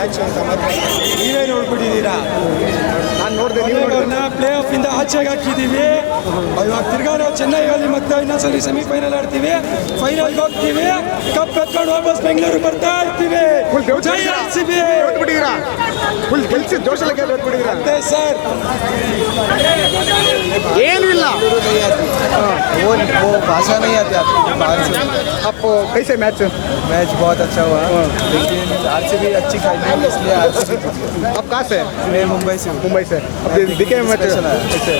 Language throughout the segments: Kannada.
ಮ್ಯಾಚ್ ಅಂತ ನೀವೇ ನೋಡ್ಬಿಟ್ಟಿದ್ದೀರಾ. ನಾನು ನೋಡಿದೆ, ಅವ್ರನ್ನ ಪ್ಲೇ ಆಫ್ ಇಂದ ಆಚೆಗೆ ಹಾಕಿದ್ದೀವಿ. ಇವಾಗ ತಿರ್ಗಾ ನಾವು ಚೆನ್ನೈಯಲ್ಲಿ ಮತ್ತೆ ಇನ್ನೊಂದ್ಸಲಿ ಸೆಮಿಫೈನಲ್ ಆಡ್ತೀವಿ, ಫೈನಲ್ಗೆ ಹೋಗ್ತೀವಿ, ಕಪ್ ಎತ್ಕೊಂಡು ವಾಪಸ್ ಬೆಂಗಳೂರು ಬರ್ತಾ ಇರ್ತೀವಿ. ಜೈ RCB. ಫುಲ್ ಗೆಲ್ಸಿ ಜೋಶಲ್ಲಿ ಗೆಲ್ಬಿಟ್ಟಿದ್ದೀರಾ ಅಂತೆ ಸರ್. ಏನೂ ಇಲ್ಲ. वो भाषा नहीं आती आपको बाहर से. आपको कैसे मैच बहुत अच्छा हुआ, लेकिन RCB अच्छी खेली है, इसलिए RCB. आप कहाँ से? मैं मुंबई से हूँ. मुंबई से. अब दिखे मैच कैसे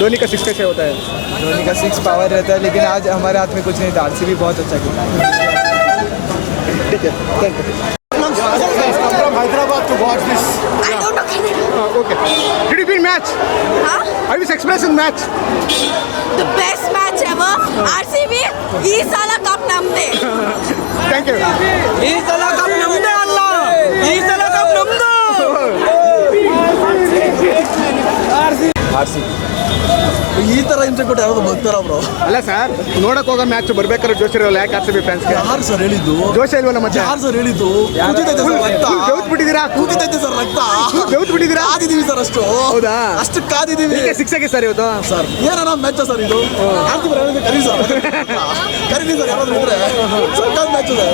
धोनी का 6 कैसे होता है? धोनी का 6 पावर रहता है, लेकिन आज हमारे हाथ में कुछ नहीं था. RCB बहुत अच्छा खेला. ठीक है, thank you. From Hyderabad to watch this. I don't know Kannada. Okay. Did you win match? Huh? How is expression match? The best match ever. RCB. ಈ ಸಲ ಕಪ್ ನಮ್ದೆ. Thank you. ಈ ಸಲ ಕಪ್ ನಮ್ದೇ ಅಲ್ಲ, ಈ ಸಲ ಕಪ್ ನಮ್ದು. RCB ಈ ಥರ ಹಿಂಸೆ ಕೊಟ್ಟು ಯಾವುದು ಬರ್ತಾರ ಬ್ರೋ? ಅಲ್ಲ ಸರ್, ನೋಡಕ್ ಹೋಗೋ ಮ್ಯಾಚ್ ಬರ್ಬೇಕಾದ್ರೆ ಜೋಶ್ ಇರಲ್ಲ. ಯಾಕೆ RCB ಫ್ಯಾನ್ಸ್ಗೆ ಯಾರು ಸರ್ ಹೇಳಿದ್ದು? ಜೋಶ್ ಇಲ್ವಲ್ಲ ಮತ್ತೆ? ಯಾರು ಸರ್ ಹೇಳಿದ್ದು? ಕೂತಿದ್ದೈತೆ ಸರ್ ರಕ್ತ. ಬೆವ್ತ್ ಬಿಟ್ಟಿದ್ದೀರಾ? ಕೂತಿದ್ದೈತೆ ಸರ್ ರಕ್ತ. ಬೆವ್ತ್ ಬಿಟ್ಟಿದ್ದೀರಾ? ಕಾದಿದ್ದೀವಿ ಸರ್ ಅಷ್ಟು. ಹೌದಾ? ಅಷ್ಟು ಕಾದಿದ್ದೀವಿ. 6 ಆಗಿ ಸರ್ ಇವತ್ತು ಸರ್ ಏನಾರ ಮ್ಯಾಚ್ ಸರ್ ಇದು? RCB ಕರೀ ಸರ್, ಕರೀಲಿ ಸರ್ ಯಾರಾದ್ರೂ ಇದ್ರೆ. ಸರ್ಕಾರ ಮ್ಯಾಚ್ ಇದೆ.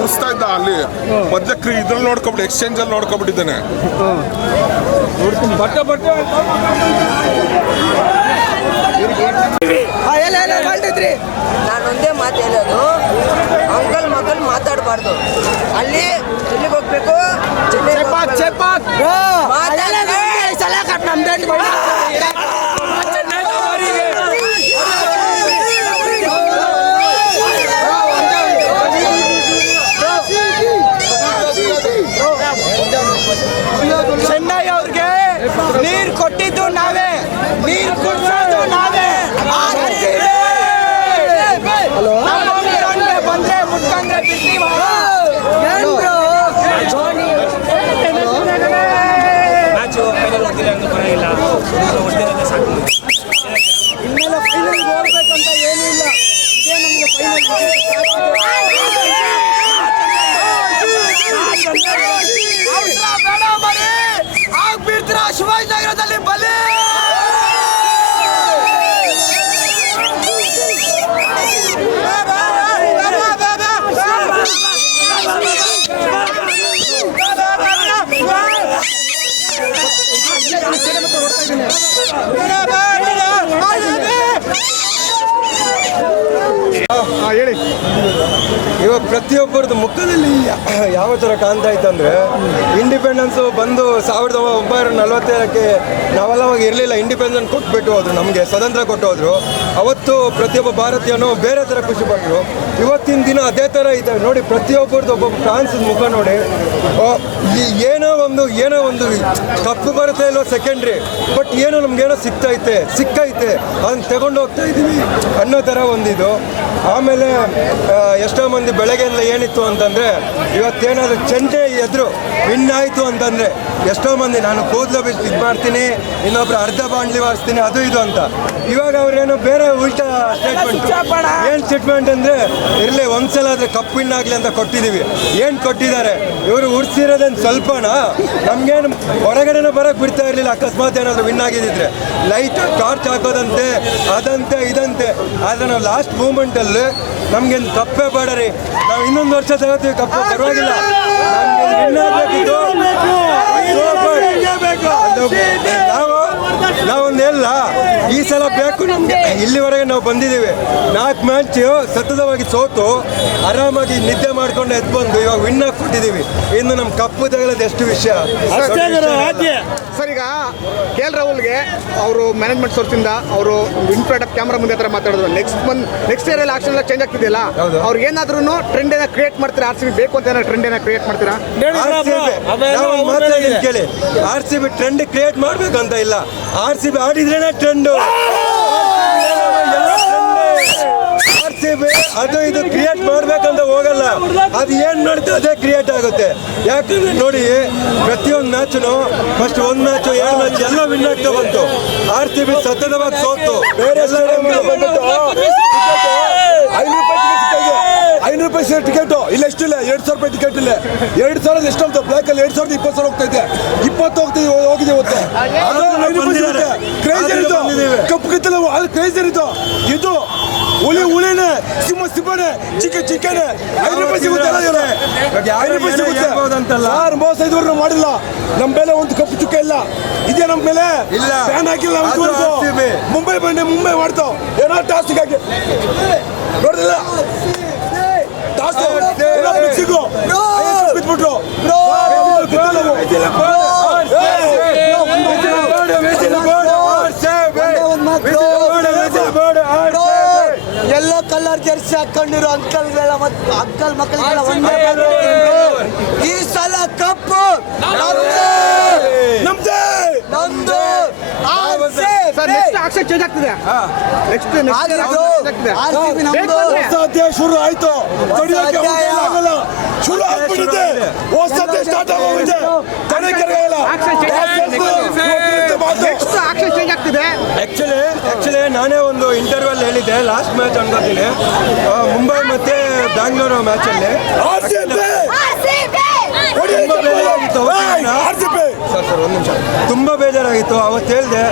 ಉಳಿಸ್ತಾ ಇದ್ದ ಅಲ್ಲಿ ಮೊದ್ಲ ಇದ್ರಲ್ಲಿ ನೋಡ್ಕೊಬಿಟ್ಟು ಎಕ್ಸ್ಚೇಂಜ್ ಅಲ್ಲಿ ನೋಡ್ಕೊಬಿಟ್ಟಿದ್ದಾನೆ. ನಾನೊಂದೇ ಮಾತು ಹೇಳೋದು, ಅಂಕಲ್ ಮಕ್ಕಳು ಮಾತಾಡಬಾರ್ದು. ಅಲ್ಲಿ ಎಲ್ಲಿಗೆ ಹೋಗ್ಬೇಕು? ಚೆನ್ನೈ ಅವ್ರಿಗೆ ನೀರು ಕೊಟ್ಟಿದ್ದು ನಾವೇ, ನೀರು ಕುಡಿಸೋದು ನಾವೇ. ಬಂದ್ರೆ ಮುಟ್ಕೊಂಡ್ರೆ ಬಿಡ್ತೀವ. ಇನ್ನೆಲ್ಲ ಫೈನಲ್ ಹೋಗ್ಬೇಕಂತ ಏನೂ ಇಲ್ಲ. ಇದೇ ನಮಗೆ ಆಗ್ಬಿಡ್ತೀರಾ ಶಿವಾಜಿನಗರದಲ್ಲಿ ಬಲಿ. ಹೇಳಿ. ಇವಾಗ ಪ್ರತಿಯೊಬ್ಬರದ್ದು ಮುಖದಲ್ಲಿ ಯಾವ ಥರ ಕಾಣ್ತಾ ಇತ್ತಂದರೆ, ಇಂಡಿಪೆಂಡೆನ್ಸು ಬಂದು 1947ಕ್ಕೆ ನಾವೆಲ್ಲ ಅವಾಗ ಇರಲಿಲ್ಲ. ಇಂಡಿಪೆಂಡೆನ್ಸ್ ಕೊಟ್ಬಿಟ್ಟು ಹೋದ್ರು, ನಮಗೆ ಸ್ವತಂತ್ರ ಕೊಟ್ಟು ಹೋದ್ರು. ಅವತ್ತು ಪ್ರತಿಯೊಬ್ಬ ಭಾರತೀಯನು ಬೇರೆ ಥರ ಖುಷಿ ಪಟ್ಟರು. ಇವತ್ತಿನ ದಿನ ಅದೇ ಥರ ಇದೆ ನೋಡಿ. ಪ್ರತಿಯೊಬ್ಬರದ್ದು ಒಬ್ಬೊಬ್ಬ ಫ್ಯಾನ್ಸ್ ಮುಖ ನೋಡಿ, ಏನೋ ಒಂದು ಕಪ್ಪು ಬರುತ್ತೆ ಇಲ್ಲೋ ಸೆಕೆಂಡ್ರಿ, ಬಟ್ ಏನೋ ನಮಗೇನೋ ಸಿಕ್ಕೈತೆ ಅದನ್ನು ತಗೊಂಡು ಹೋಗ್ತಾ ಇದ್ದೀವಿ ಅನ್ನೋ ಥರ ಒಂದಿದು. ಆಮೇಲೆ ಎಷ್ಟೋ ಮಂದಿ ಬೆಳಗ್ಗೆಲ್ಲ ಏನಿತ್ತು ಅಂತಂದರೆ, ಇವತ್ತೇನಾದರೂ ಚೆಂಡೆ ಎದುರು ವಿನ್ ಆಯಿತು ಅಂತಂದರೆ ಎಷ್ಟೋ ಮಂದಿ ನಾನು ಕೂದಲು ಬಿಟ್ಟು ಇದು ಮಾಡ್ತೀನಿ, ಇನ್ನೊಬ್ರು ಅರ್ಧ ಬಾಂಡ್ಲಿ ವಾರಿಸ್ತೀನಿ, ಅದು ಇದು ಅಂತ. ಇವಾಗ ಅವ್ರೇನೋ ಬೇರೆ ಉಲ್ಟಾ ಸ್ಟೇಟ್ಮೆಂಟ್. ಏನು ಸ್ಟೇಟ್ಮೆಂಟ್ ಅಂದರೆ, ಇರಲಿ ಒಂದ್ಸಲ ಆದರೆ ಕಪ್ ವಿನ್ ಆಗಲಿ ಅಂತ ಕೊಟ್ಟಿದ್ದೀವಿ. ಏನು ಕೊಟ್ಟಿದ್ದಾರೆ ಇವರು? ಉಡ್ಸಿರೋದೇನು ಸ್ವಲ್ಪನಾ? ನಮಗೇನು ಹೊರಗಡೆನೂ ಬರೋಕ್ಕೆ ಬಿಡ್ತಾ ಇರಲಿಲ್ಲ. ಅಕಸ್ಮಾತ್ ಏನಾದರೂ ವಿನ್ ಆಗಿದ್ದಿದ್ರೆ ಲೈಟ್ ಟಾರ್ಚ್ ಹಾಕೋದಂತೆ, ಅದಂತೆ ಇದಂತೆ. ಆದರೆ ನಾವು ಲಾಸ್ಟ್ ಮೂಮೆಂಟಲ್ಲಿ ನಮಗೇನು ಕಪ್ಪೇ ಬೇಡ ರೀ, ನಾವು ಇನ್ನೊಂದು ವರ್ಷ ತಗೋತೀವಿ ಕಪ್ಪು, ಪರವಾಗಿಲ್ಲ, ನಮಗೆ ವಿನ್ ಆಗಬೇಕಿತ್ತು. ನಾವೊಂದು ಎಲ್ಲ ಈ ಸಲ ಬೇಕು ನಮಗೆ. ಇಲ್ಲಿವರೆಗೆ ನಾವು ಬಂದಿದ್ದೀವಿ, 4 ಮ್ಯಾಚ್ ಸತತವಾಗಿ ಸೋತು ಆರಾಮಾಗಿ ನಿದ್ದೆ ಮಾಡ್ಕೊಂಡು ಎದ್ದು ಬಂದು ಇವಾಗ ವಿನ್ ಆಗಿ ಕೊಟ್ಟಿದ್ದೀವಿ. ಇನ್ನು ನಮ್ಮ ಕಪ್ಪು ತಗೊಳ್ಳೋದು ಎಷ್ಟು ವಿಷಯ ಸರ್. ಈಗ KL ರಾಹುಲ್ಗೆ ಅವರು ಮ್ಯಾನೇಜ್ಮೆಂಟ್ ಸೋರ್ಸಿಂದ ಅವರು ಇನ್ಫ್ರಂಟ್ ಆಫ್ ಕ್ಯಾಮ್ರಾ ಮುಂದೆ ಹತ್ರ ಮಾತಾಡಿದ್ರು. ನೆಕ್ಸ್ಟ್ ಇಯರ್ ಎಲ್ಲ ಆಕ್ಷನ್ ಎಲ್ಲ ಚೇಂಜ್ ಆಗ್ತಿದೆಯಲ್ಲ, ಅವ್ರಿಗೆ ಏನಾದ್ರೂ ಟ್ರೆಂಡ್ ಏನೋ ಕ್ರಿಯೇಟ್ ಮಾಡ್ತೀರಾ? RCB ಬೇಕು ಅಂತ ಏನೋ ಟ್ರೆಂಡ್ ಏನೋ ಕ್ರಿಯೇಟ್ ಮಾಡ್ತೀರಾ? ಕೇಳಿ, RCB ಟ್ರೆಂಡ್ ಕ್ರಿಯೇಟ್ ಮಾಡ್ಬೇಕಂತ ಇಲ್ಲ, RCB ಆಡಿದ್ರೇನೆ ಟ್ರೆಂಡು. RCB ಅದು ಇದು ಕ್ರಿಯೇಟ್ ಮಾಡ್ಬೇಕಂತ ಹೋಗಲ್ಲ, ಅದು ಏನ್ ಮಾಡುತ್ತೆ ಅದೇ ಕ್ರಿಯೇಟ್ ಆಗುತ್ತೆ. ಯಾಕಂದ್ರೆ ನೋಡಿ, ಪ್ರತಿಯೊಂದು ಮ್ಯಾಚ್ನು ಫಸ್ಟ್ ಒಂದ್ ಮ್ಯಾಚ್ 2 ಮ್ಯಾಚ್ ಎಲ್ಲ ವಿನ್ ಆಗ್ತಾ ಬಂತು. RCB ಸತತವಾಗಿ ಸೋತು ಬೇರೆ ₹500 ಟಿಕೆಟ್ ಇಲ್ಲ, ಎಷ್ಟಿಲ್ಲ, 2,000 ರೂಪಾಯಿ ಟಿಕೆಟ್ ಇಲ್ಲ. 2,000 ಎಷ್ಟು ಹೋಗ್ತದೆ ಬ್ಲಾಕ್ ಅಲ್ಲಿ? 2,020 ಹೋಗ್ತಾ ಇದೆ, 20 ಹೋಗಿದೆ ಇವತ್ತು. ಕ್ರೇಜ್ ಇತ್ತು, ಕಪ್ಪು ಕಿತ್ತಲ ಅದು ಕ್ರೇಜ್ ಇತ್ತು. ಇದು ಹುಳಿನೇ, ಸಿಂಹನೇ, ಚಿಕನ್ ₹5 ಸಿಗುತ್ತೆ. ₹5 ಸಿಗುತ್ತೆ ಸರ್. ಮೋಸ ಇದುವರೆಗೂ ಮಾಡಿಲ್ಲ. ನಮ್ಮ ಮೇಲೆ ಒಂದು ಕಪ್ಪು ಚುಕ್ಕ ಇಲ್ಲ. ಇದೇ ನಮ್ಮ ಮೇಲೆ ಇಲ್ಲ, ಫ್ಯಾನ್ ಹಾಕಿಲ್ಲ. ಮುಂಬೈ ಬಂಡೆ ಮುಂಬೈ ಮಾಡ್ತಾವ್ ಏನೋ ಟಾಸ್ಕ್ ಹಾಕಿ ನೋಡಿಲ್ಲ. ಬಿಟ್ಬಿಟ್ರು ಎಲ್ಲೋ ಕಲರ್ ಜರ್ಸಿ ಹಾಕೊಂಡಿರೋ ಅಂಕಲ್ ಮಕ್ಕಳಿಗೆಲ್ಲ ಒಂದೇ ಈ ಸಲ ಕಪ್ಪು ನಮ್ದೇ. ನೆಕ್ಸ್ಟ್ ಆಕ್ಷನ್ ಚೇಂಜ್ ಆಗ್ತಿದೆ. ನೆಕ್ಸ್ಟ್ ಹೊಸದೇ ಶುರು ಆಯ್ತು. ಆಗಲ್ಲ, ಶುರು ಆಗ್ಬಿಡುತ್ತೆ. ಹೊಸದೇ ಸ್ಟಾರ್ಟ್ ಆಗೋಗಿದೆ. ನೆಕ್ಸ್ಟ್ ಆಕ್ಷನ್ ಚೇಂಜ್ ಆಗ್ತಿದೆ. ಆಕ್ಚುಲಿ ನಾನೇ ಒಂದು ಇಂಟರ್ವ್ಯೂಲ್ ಹೇಳಿದ್ದೆ, ಲಾಸ್ಟ್ ಮ್ಯಾಚ್ ಅನ್ಕೋತೀನಿ, ಮುಂಬೈ ಮತ್ತೆ ಬ್ಯಾಂಗ್ಳೂರು ಮ್ಯಾಚ್ ಅಲ್ಲಿ ಸರ್ ಒಂದು ನಿಮಿಷ, ತುಂಬಾ ಬೇಜಾರಾಗಿತ್ತು. ಅವತ್ತು ಹೇಳಿದೆ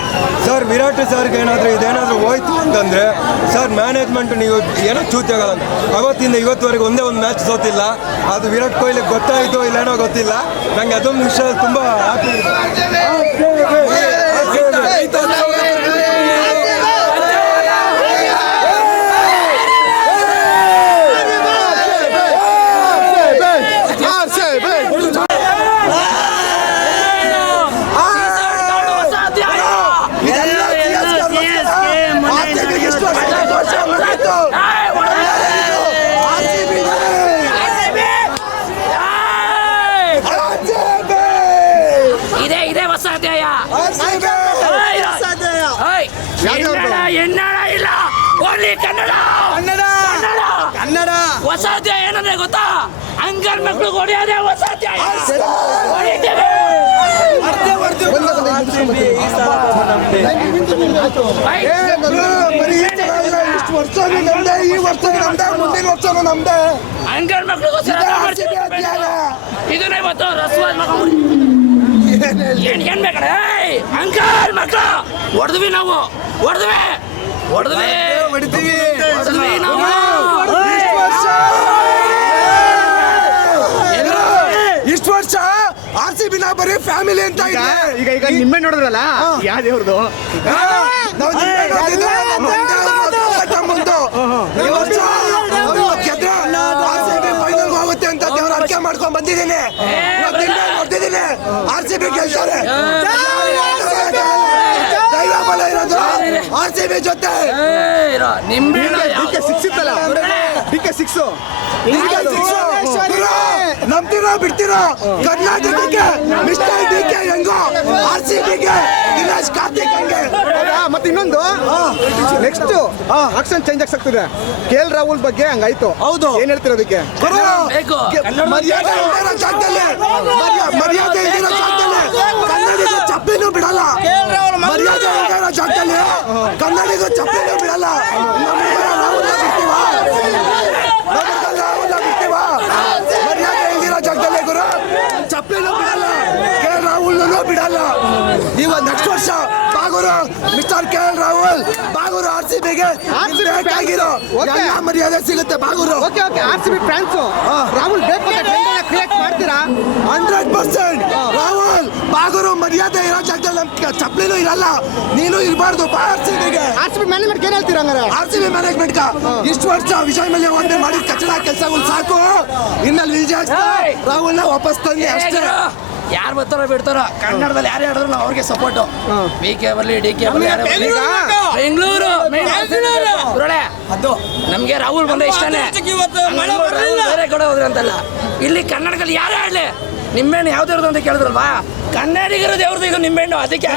ಸರ್, ವಿರಾಟ್ ಸರ್ಗೆ ಇದೇನಾದ್ರೂ ಹೋಯ್ತು ಅಂತಂದ್ರೆ ಸರ್ ಮ್ಯಾನೇಜ್ಮೆಂಟ್ ನೀವು ಏನೋ ಚೂತಿ ಆಗಲ್ಲ ಅಂತ. ಅವತ್ತಿಂದ ಇವತ್ತುವರೆಗೆ ಒಂದೇ ಒಂದು ಮ್ಯಾಚ್ ಸೋತಿಲ್ಲ. ಅದು ವಿರಾಟ್ ಕೊಹ್ಲಿ ಗೊತ್ತಾಯಿತು ಇಲ್ಲೇನೋ ಗೊತ್ತಿಲ್ಲ, ನಂಗೆ ಅದೊಂದು ವಿಷಯ ತುಂಬ ಹ್ಯಾಪಿ. ಇದೇ ಹೊಸ ಅಧ್ಯಾಯ. ಎನ್ನಡ ಇಲ್ಲ, ಓನ್ಲಿ ಕನ್ನಡ. ಹೊಸ ಅಧ್ಯಾಯ ಏನಂದ್ರೆ ಗೊತ್ತಾ? ಅಂಕಲ್ ಮಕ್ಕಳು ಹೊಡೆಯೋದೇ ಹೊಸ ಅಧ್ಯಾಯ. ಹೊಡಿತೇವೆ. ಅಂಕಲ್ ಮಕ್ಕಳಿಗೋಸ್ಕರ ಇದನ್ನೇ ಇವತ್ತು ರಸವಾದ ಮಗ ಏನ್ ಬೇಕಡೆ ಅಂಕಲ್ ಮಕ್ಕಳು ಹೊಡೆದ್ವಿ ನಾವು, ಹೊಡೆದ್ವಿ ನಾವು. ಇಷ್ಟು ವರ್ಷ RCB ನಾ ಬರೀ ಫ್ಯಾಮಿಲಿ ಅಂತ ಈಗ ನಿಮ್ಮೆ ನೋಡಿದ್ರಲ್ಲ, ಯಾವ ದೇವ್ರದು ಫೈನಲ್ ಹೋಗುತ್ತೆ ಅಂತ ದೇವ್ರ ಅರ್ಕೆ ಮಾಡ್ಕೊಂಡ್ ಬಂದಿದ್ದೀನಿ. ನೋಡ್ತಿದ್ದೀನಿ RCB ಗೆಲ್ತಾರೆ. ದೈವ ಬಲ ಇರೋದು RCB ಜೊತೆ. ನಂಬ್ತಿರೋ ಬಿಡ್ತಿರೋ ಕರ್ನಾಟಕಕ್ಕೆ ಮಿಸ್ಟರ್ DK ಹೆಂಗೋ RCBಗೆ ದಿನೇಶ್ ಕಾರ್ತಿಕ್ ಹಂಗೆ. ಮತ್ತೆ ಇನ್ನೊಂದು ನೆಕ್ಸ್ಟ್ ಆಕ್ಷನ್ ಚೇಂಜ್ ಆಗ್ತಿದೆ. KL ರಾಹುಲ್ ಬಗ್ಗೆ ಹಂಗಾಯ್ತು. ಹೌದು, ಏನ್ ಹೇಳ್ತೀರ ಅದಕ್ಕೆ? ಮರ್ಯಾದೆ ಇಲ್ದಿರೋ ಜಾಗದಲ್ಲಿ ಕನ್ನಡಿಗ ಚಪ್ಪಿನೂ ಬಿಡಲ್ಲ. ಮರ್ಯಾದೆ ಇಲ್ದಿರೋ ಜಾಗದಲ್ಲಿ ಕನ್ನಡಿಗ ಚಪ್ಪಿನೂ ಬಿಡಲ್ಲ. ಮರ್ಯಾದೆ ಇಲ್ದಿರೋ ಜಾಗದಲ್ಲಿ ಗುರು ಚಪ್ಪಿನೂ ಬಿಡಲ್ಲ, KL ರಾಹುಲ್ನೂ ಬಿಡಲ್ಲ. ಇವತ್ತು ನೆಕ್ಸ್ಟ್ ವರ್ಷ ಬಾಗೂರು ಮಿಸ್ಟರ್ KL ರಾಹುಲ್, ಬಾಗೂರು RCBಗೆ ಬೇಕಾಗಿರೋ ಎಲ್ಲ ಮರ್ಯಾದೆ ಸಿಗುತ್ತೆ. ಬಾಗೂರು RCB ಫ್ಯಾನ್ಸ್ ರಾಹುಲ್ ಬೇಕು ಅಂತ ಕ್ರಿಯೇಟ್ ಮಾಡ್ತೀರಾ? 100% ರಾಹುಲ್ ಬಾಗೂರು ಮರ್ಯಾದೆ ಇರೋ ಜಾಗದಲ್ಲಿ ನಮ್ ಚಪ್ಪಲಿನೂ ಇರಲ್ಲ, ನೀನು ಇರಬಾರ್ದು. RCB ಮ್ಯಾನೇಜ್ಮೆಂಟ್ ಏನ್ ಹೇಳ್ತೀರಾ ಹಂಗಾರೆ? RCB ಮ್ಯಾನೇಜ್ಮೆಂಟ್ ಇಷ್ಟು ವರ್ಷ ವಿಜಯ್ ಮಲ್ಯ ಒಂದೇ ಮಾಡಿದ ಕಚಡ ಕೆಲಸಗಳು ಸಾಕು. ಇನ್ಮೇಲೆ ವಿಜಯ್ ರಾಹುಲ್ನ ವಾಪಸ್ ತಂದೆ ಅಷ್ಟೇ. ಯಾರು ಬರ್ತಾರೋ ಬಿಡ್ತಾರೋ, ಕನ್ನಡದಲ್ಲಿ ಯಾರು ಹೇಳಿದ್ರು ನಾವು ಅವ್ರಿಗೆ ಸಪೋರ್ಟು. BK ಬರಲಿ DK ಬರಲಿ, ಬೆಂಗಳೂರು ಅದು ನಮ್ಗೆ ರಾಹುಲ್ ಬಂದ್ರೆ ಇಷ್ಟನೇ. ಬೇರೆ ಕಡೆ ಹೋದ್ರೆ ಅಂತಲ್ಲ, ಇಲ್ಲಿ ಕನ್ನಡದಲ್ಲಿ ಯಾರೇ ಆಡ್ಲಿ ನಿಂಬೆಹಣ್ಣು ಯಾವ್ದು ಅಂತ ಕೇಳಿದ್ರಲ್ವಾ? ಕನ್ನಡಿಗರ ದೇವ್ರದ್ದು ಈಗ ನಿಂಬೆಹಣ್ಣು. ಅದಕ್ಕೆ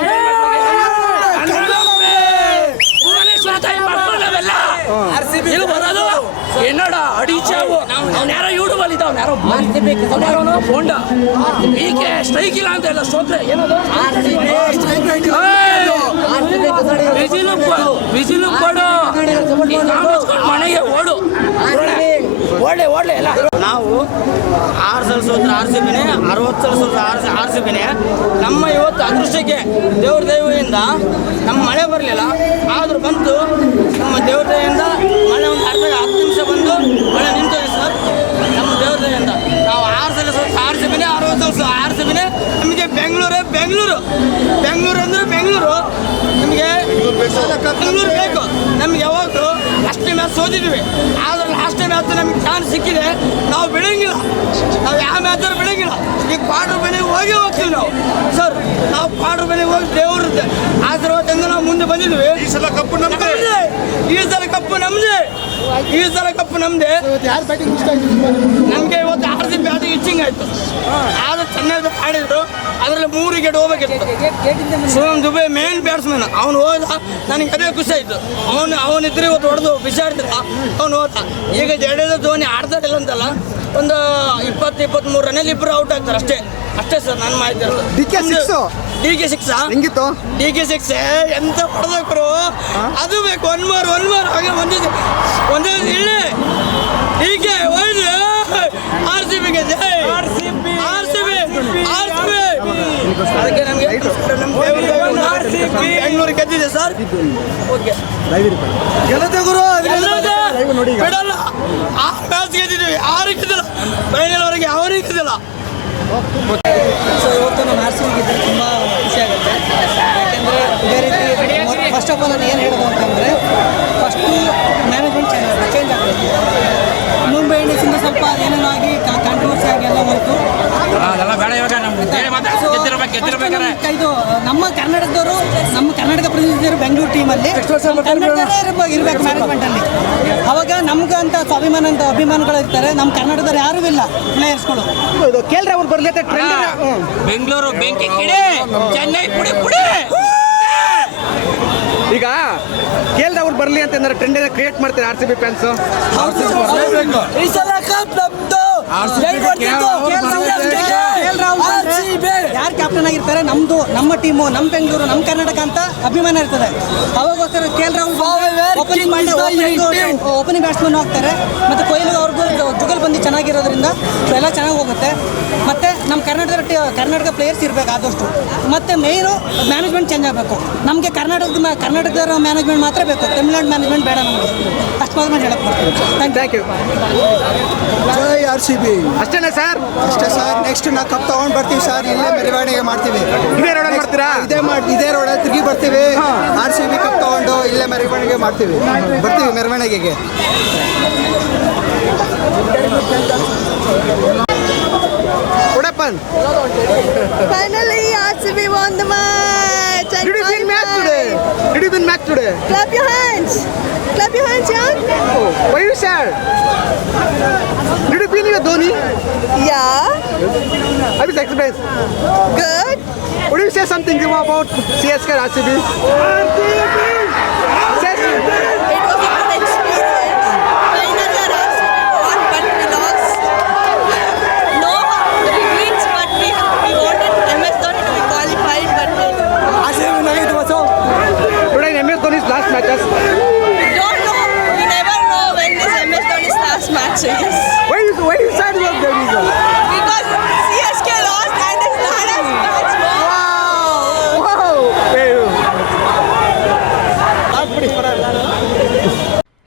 ಭುವನೇಶ್ವರ ತಾಯಿ ಮಕ್ಕಳು ನಾವೆಲ್ಲ ಇಲ್ಲಿ ಬರೋದು ಏನೋಡ ಅಡಿಚಾವು ಅವ್ನು ಯಾರೋ ಯೂಟ್ಯೂಬ್ ಅಲ್ಲಿ ಇದ್ದಾವ್ ಯಾರೋ ಫೋಂಡ ಹೀಗೆ ಸ್ಟ್ರೈಕ್ ಇಲ್ಲ ಅಂತ ಎಲ್ಲ ಸೋತ್ರೆ ಏನದು ವಿಜಿಲು ಕೊಡು ಮನೆಗೆ ಓಡು ಓಡ್ಲೆ ಎಲ್ಲ ನಾವು 6 ಸಲ ಸೋತ್ರ RCBನೇ 60 ಸಲ ಸೋತ್ರ RCBನೇ ನಮ್ಮ ಇವತ್ತು ಅದೃಷ್ಟಕ್ಕೆ ದೇವ್ರ ದಯವಿಂದ ನಮ್ಮ ಮಳೆ ಬರಲಿಲ್ಲ ಆದರೂ ಬಂತು ನಮ್ಮ ದೇವ್ರ ದಯೆಯಿಂದ ಮಳೆ ಒಂದು ಅರ್ಧ 10 ನಿಮಿಷ ಬಂದು ಮಳೆ ನಿಂತೋಗಿ ಸರ್ ನಮ್ಮ ದೇವ್ರ ದಯೆಯಿಂದ ನಾವು 6 ಸಲ ಸೋತ್ರ RCBನೇ 60 ಸಲ RCBನೇ ನಮಗೆ ಬೆಂಗಳೂರು ಅಂದರೆ ಬೆಂಗಳೂರು ನಮಗೆ ಬೆಂಗಳೂರು ಬೇಕು ನಮ್ಗೆ ಯಾವಾಗಲೂ ಲಾಸ್ಟ್ನೇ ಮ್ಯಾಚ್ ಸೋತಿದ್ವಿ ಆದ್ರೆ ಲಾಸ್ಟ್ನೇ ಮ್ಯಾಚ್ ನಮಗೆ ಚಾನ್ಸ್ ಸಿಕ್ಕಿದೆ ನಾವು ಬಿಡೋಂಗಿಲ್ಲ ನಾವು ಯಾವ ಮ್ಯಾಚಲ್ಲಿ ಬಿಡೋಂಗಿಲ್ಲ ಈಗ ಕ್ವಾರ್ಟರ್ ಮನೆಗೆ ಹೋಗ್ತೀವಿ ನಾವು ಸರ್ ನಾವು ಕ್ವಾರ್ಟರ್ ಮನೆಗೆ ಹೋಗಿ ದೇವ್ರದ್ದು ಆಶೀರ್ವಾದದಿಂದ ನಾವು ಮುಂದೆ ಬಂದಿದ್ವಿ ಈ ಸಲ ಕಪ್ಪು ನಮ್ಮದೇ ನಮಗೆ ಇವತ್ತು RCB ಬ್ಯಾಟಿಂಗ್ ಇಚ್ಚಿಂಗ್ ಆಯಿತು ಆದ್ರೆ ಚೆನ್ನಾಗಿ ಆಡಿದ್ರು ಅದರಲ್ಲಿ 3 ವಿಕೆಟ್ ಹೋಗ್ಬೇಕಿತ್ತು ಶಿವಮ್ ದುಬೆ ಮೇನ್ ಬ್ಯಾಟ್ಸ್ಮನ್ ಅವನು ಹೋದ ನನಗೆ ಅದೇ ಖುಷಿ ಆಯಿತು ಅವನಿದ್ರೆ ಇವತ್ತು ಹೊಡೆದು ಬಿಸಾಡ್ತಿಲ್ಲ ಅವನು ಹೋದ ಈಗ ಜಡೇಜಾ ಧೋನಿ ಆಡ್ತಾರಿಲ್ಲ ಅಂತಲ್ಲ ಒಂದು 20-23 ರನ್ನಲ್ಲಿ ಇಬ್ಬರು ಔಟ್ ಆಗ್ತಾರೆ ಅಷ್ಟೇ ಸರ್ ನನ್ನ ಮಾಹಿತಿ ಇರೋದು DK 6 ಹೆಂಗಿತ್ತು DK 6 ಎಂತ ಹೊಡೆದಕ್ರು ಅದು ಬೇಕು ಒನ್ ಮಾರ್ ಹಾಗೆ ಒಂದೇ ಇಲ್ಲಿ DK RCBಗೆ ಜೈ ಅದಕ್ಕೆ ನಮಗೆ ಬೆಂಗಳೂರು ಗೆದ್ದಿದೆ ಸರ್ ಓಕೆ ಬಿಡಲ್ಲ 6 ಮ್ಯಾಚ್ ಗೆದ್ದಿದ್ದೀವಿ 6 ಗೆದ್ದಿಲ್ಲ ಫೈನಲ್ವರೆಗೆ ಅವರಿಗೆ ಗೆದ್ದಿಲ್ಲ ಸೊ ಇವತ್ತು ನಮ್ಮ RCB ಗೆದ್ದರೆ ತುಂಬ ಖುಷಿ ಆಗುತ್ತೆ ಯಾಕೆಂದರೆ ಇದೇ ರೀತಿ ಫಸ್ಟ್ ಆಫ್ ಆಲ್ ನಾನು ಏನು ಹೇಳೋದು ಅಂತಂದರೆ ಫಸ್ಟು ಮ್ಯಾನೇಜ್ಮೆಂಟ್ ಚೇಂಜ್ ಆಗಬೇಕು ಮುಂಬೈ ಇಂಡಿಯನ್ಸಿಂದ ಸ್ವಲ್ಪ ಏನೇನೋ ಆಗಿ ಕಾಂಟ್ರವರ್ಸಿ ಆಗಿ ಎಲ್ಲ ಹೋಯಿತು ಇದು ನಮ್ಮ ಕರ್ನಾಟಕದವರು ನಮ್ಮ ಕರ್ನಾಟಕ ಪ್ರತಿನಿಧಿಯರು ಬೆಂಗಳೂರು ಟೀಮಲ್ಲಿ ಇರಬೇಕು ಮ್ಯಾನೇಜ್ಮೆಂಟಲ್ಲಿ ಅವಾಗ ನಮ್ಗೆ ಅಂತ ಅಭಿಮಾನಿಗಳು ಇರ್ತಾರೆ ನಮ್ಮ ಕರ್ನಾಟಕದವ್ರು ಯಾರೂ ಇಲ್ಲ ಪ್ಲೇಯರ್ಸ್ಗಳು KL ರಾಹುಲ್ ಬರ್ಲಿ ಬೆಂಗಳೂರು ಬೆಂಕಿ ಕಿಡಿ ಚೆನ್ನೈ ಪುಡಿ ಈಗ KL ರಾಹುಲ್ ಬರ್ಲಿ ಅಂತಂದ್ರೆ ಟ್ರೆಂಡ್ ಕ್ರಿಯೇಟ್ ಮಾಡ್ತಾರೆ RCB ಫ್ಯಾನ್ಸ್ ಈ ಸಲ ಕಪ್ ನಮ್ದು ಯಾರು ಕ್ಯಾಪ್ಟನ್ ಆಗಿರ್ತಾರೆ ನಮ್ದು ನಮ್ಮ ಟೀಮು ನಮ್ಮ ಬೆಂಗಳೂರು ನಮ್ಮ ಕರ್ನಾಟಕ ಅಂತ ಅಭಿಮಾನ ಇರ್ತದೆ ಅವಾಗೋಸ್ಕರ KL ರಾಹುಲ್ ಓಪನಿಂಗ್ ಬ್ಯಾಟ್ಸ್ಮನ್ ಹೋಗ್ತಾರೆ ಮತ್ತು ಕೊಹ್ಲಿ ಅವ್ರಿಗೂ ಜುಗಲ್ಬಂದಿ ಚೆನ್ನಾಗಿರೋದ್ರಿಂದ ಎಲ್ಲ ಚೆನ್ನಾಗಿ ಹೋಗುತ್ತೆ ಮತ್ತು ನಮ್ಮ ಕರ್ನಾಟಕ ಪ್ಲೇಯರ್ಸ್ ಇರಬೇಕು ಆದಷ್ಟು ಮತ್ತು ಮೇಯ್ನು ಮ್ಯಾನೇಜ್ಮೆಂಟ್ ಚೇಂಜ್ ಆಗಬೇಕು ನಮಗೆ ಕರ್ನಾಟಕದ ಮ್ಯಾನೇಜ್ಮೆಂಟ್ ಮಾತ್ರ ಬೇಕು ತಮಿಳ್ನಾಡು ಮ್ಯಾನೇಜ್ಮೆಂಟ್ ಬೇಡ ನಮಗೆ ಅಷ್ಟು ಮಾತ್ರ ನಾನು ಹೇಳಕ್ಕೆ ಬರ್ತೀನಿ ಥ್ಯಾಂಕ್ ಯು ಜೈ RCB ಅಷ್ಟೇನಾ ಸರ್ ಅಷ್ಟೇ ಸರ್ ನೆಕ್ಸ್ಟ್ ನಾವು ಕಪ್ ತಗೊಂಡು ಬರ್ತೀವಿ ಸರ್ ಇಲ್ಲೇ ಮೆರವಣಿಗೆ ಮಾಡ್ತೀವಿ ಇದೇ ರೋಡಲ್ಲಿ ಮಾಡ್ತೀರಾ ಇದೇ ರೋಡಲ್ಲಿ ತಿರುಗಿ ಬರ್ತೀವಿ RCB ಕಪ್ ತಗೊಂಡು ಇಲ್ಲೇ ಮೆರವಣಿಗೆ ಮಾಡ್ತೀವಿ ಬರ್ತೀವಿ ಮೆರವಣಿಗೆಗೆ Udapan. Finally, RCB won the match. Did you win match today? Clap your hands, young. Oh, why are you sad? Did you win your Dhoni? Yeah, How is the experience? good. Would you say something about CSK RCB? It was a good experience. Finally, RCB won, but we lost. No wins, but we wanted MS Dhoni to be qualified, but Today MS Dhoni's last matches. we don't know. We never know when this MS Dhoni's last match is. Why you sad about the reason? Because CSK lost and his last match won. Wow!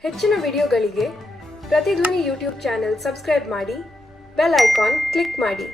ಹೆಚ್ಚಿನ ವಿಡಿಯೋಗಳಿಗೆ ಪ್ರತಿಧ್ವನಿ ಯೂಟ್ಯೂಬ್ ಚಾನೆಲ್ ಸಬ್ಸ್ಕ್ರೈಬ್ ಮಾಡಿ ಬೆಲ್ ಐಕಾನ್ ಕ್ಲಿಕ್ ಮಾಡಿ